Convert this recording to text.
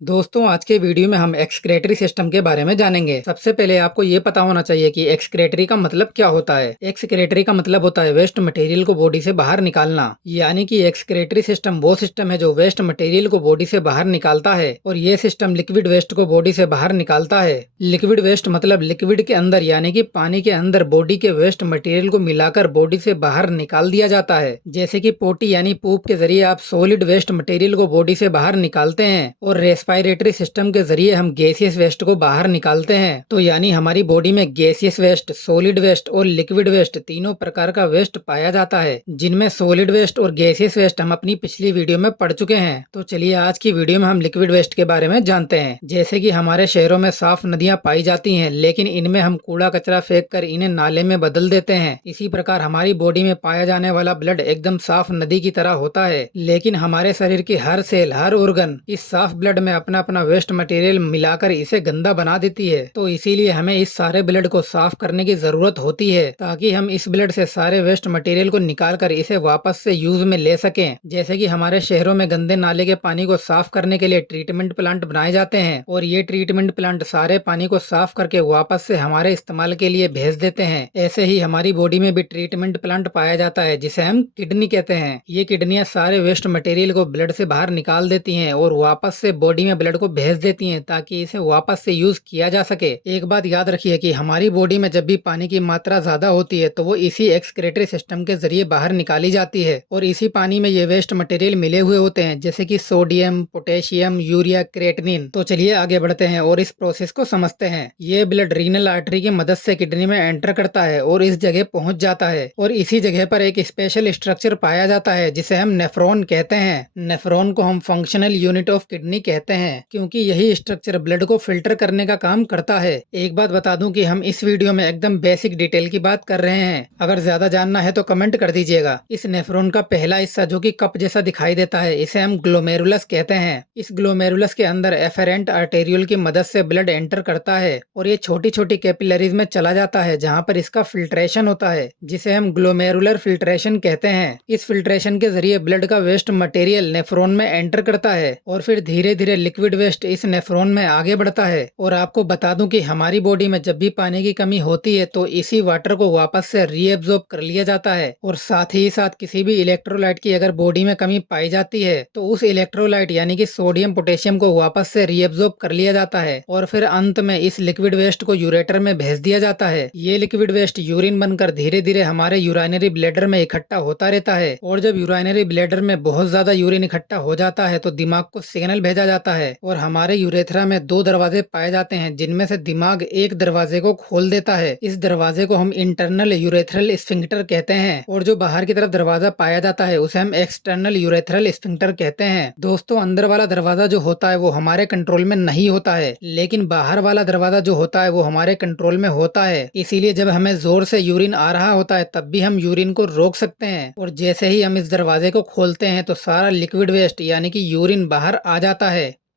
दोस्तों आज के वीडियो में हम एक्सक्रेटरी सिस्टम के बारे में जानेंगे। सबसे पहले आपको ये पता होना चाहिए कि एक्सक्रेटरी का मतलब क्या होता है। एक्सक्रेटरी का मतलब होता है वेस्ट मटेरियल को बॉडी से बाहर निकालना। यानी कि एक्सक्रेटरी सिस्टम वो सिस्टम है जो वेस्ट मटेरियल को बॉडी से बाहर निकालता है और ये सिस्टम लिक्विड वेस्ट को बॉडी से बाहर निकालता है। लिक्विड वेस्ट मतलब लिक्विड के अंदर यानी कि पानी के अंदर बॉडी के वेस्ट मटेरियल को मिलाकर बॉडी से बाहर निकाल दिया जाता है। जैसे कि पोटी यानी पूप के जरिए आप सॉलिड वेस्ट मटेरियल को बॉडी से बाहर निकालते हैं और रेस्पिरेटरी सिस्टम के जरिए हम गैसियस वेस्ट को बाहर निकालते हैं। तो यानी हमारी बॉडी में गैसियस वेस्ट, सॉलिड वेस्ट और लिक्विड वेस्ट तीनों प्रकार का वेस्ट पाया जाता है, जिनमें सॉलिड वेस्ट और गैसियस वेस्ट हम अपनी पिछली वीडियो में पढ़ चुके हैं। तो चलिए आज की वीडियो में हम लिक्विड वेस्ट के बारे में जानते हैं। जैसे कि हमारे शहरों में साफ नदियां पाई जाती हैं, लेकिन इनमें हम कूड़ा कचरा फेंक कर इन्हें नाले में बदल देते हैं। इसी प्रकार हमारी बॉडी में पाया जाने वाला ब्लड एकदम साफ नदी की तरह होता है, लेकिन हमारे शरीर की हर सेल, हर ऑर्गन इस साफ ब्लड में अपना अपना वेस्ट मटेरियल मिलाकर इसे गंदा बना देती है। तो इसीलिए हमें इस सारे ब्लड को साफ करने की जरूरत होती है, ताकि हम इस ब्लड से सारे वेस्ट मटेरियल को निकाल कर इसे वापस से यूज में ले सकें। जैसे कि हमारे शहरों में गंदे नाले के पानी को साफ करने के लिए ट्रीटमेंट प्लांट बनाए जाते हैं और ये ट्रीटमेंट प्लांट सारे पानी को साफ करके वापस से हमारे इस्तेमाल के लिए भेज देते हैं। ऐसे ही हमारी बॉडी में भी ट्रीटमेंट प्लांट पाया जाता है, जिसे हम किडनी कहते हैं। ये किडनियां सारे वेस्ट मटेरियल को ब्लड से बाहर निकाल देती हैं और वापस से बॉडी में ब्लड को भेज देती हैं, ताकि इसे वापस से यूज किया जा सके। एक बात याद रखिए कि हमारी बॉडी में जब भी पानी की मात्रा ज्यादा होती है तो वो इसी एक्सक्रेटरी सिस्टम के जरिए बाहर निकाली जाती है और इसी पानी में ये वेस्ट मटेरियल मिले हुए होते हैं, जैसे कि सोडियम, पोटेशियम, यूरिया, क्रेटिनिन। तो चलिए आगे बढ़ते हैं और इस प्रोसेस को समझते हैं। ये ब्लड रीनल आर्टरी की मदद से किडनी में एंटर करता है और इस जगह पहुंच जाता है और इसी जगह पर एक स्पेशल स्ट्रक्चर पाया जाता है जिसे हम नेफ्रॉन कहते हैं। नेफ्रॉन को हम फंक्शनल यूनिट ऑफ किडनी कहते हैं, क्योंकि यही स्ट्रक्चर ब्लड को फिल्टर करने का काम करता है। एक बात बता दूं कि हम इस वीडियो में एकदम बेसिक डिटेल की बात कर रहे हैं। अगर ज्यादा जानना है तो कमेंट कर दीजिएगा। इस नेफ्रॉन का पहला हिस्सा जो कि कप जैसा दिखाई देता है, इसे हम ग्लोमेरुलस कहते हैं। इस ग्लोमेरुलस के अंदर एफेरेंट आर्टेरियोल की मदद से ब्लड एंटर करता है और ये छोटी छोटी कैपिलरीज में चला जाता है, जहाँ पर इसका फिल्ट्रेशन होता है, जिसे हम ग्लोमेरुलर फिल्ट्रेशन कहते हैं। इस फिल्ट्रेशन के जरिए ब्लड का वेस्ट मटेरियल नेफ्रॉन में एंटर करता है और फिर धीरे धीरे लिक्विड वेस्ट इस नेफ्रॉन में आगे बढ़ता है। और आपको बता दूं कि हमारी बॉडी में जब भी पानी की कमी होती है तो इसी वाटर को वापस से रीएब्जॉर्ब कर लिया जाता है और साथ ही साथ किसी भी इलेक्ट्रोलाइट की अगर बॉडी में कमी पाई जाती है तो उस इलेक्ट्रोलाइट यानी कि सोडियम पोटेशियम को वापस से रीएब्जॉर्ब कर लिया जाता है और फिर अंत में इस लिक्विड वेस्ट को यूरेटर में भेज दिया जाता है। ये लिक्विड वेस्ट यूरिन बनकर धीरे धीरे हमारे यूराइनरी ब्लैडर में इकट्ठा होता रहता है और जब यूराइनरी ब्लैडर में बहुत ज्यादा यूरिन इकट्ठा हो जाता है तो दिमाग को सिग्नल भेजा जाता है और हमारे यूरेथ्रा में दो दरवाजे पाए जाते हैं, जिनमें से दिमाग एक दरवाजे को खोल देता है। इस दरवाजे को हम इंटरनल यूरेथ्रल स्फिंक्टर कहते हैं और जो बाहर की तरफ दरवाजा पाया जाता है उसे हम एक्सटर्नल यूरेथ्रल स्फिंक्टर कहते हैं। दोस्तों अंदर वाला दरवाजा जो होता है वो हमारे कंट्रोल में नहीं होता है, लेकिन बाहर वाला दरवाजा जो होता है वो हमारे कंट्रोल में होता है। इसीलिए जब हमें जोर से यूरिन आ रहा होता है तब भी हम यूरिन को रोक सकते हैं और जैसे ही हम इस दरवाजे को खोलते हैं तो सारा लिक्विड वेस्ट यानी कि यूरिन बाहर आ जाता है।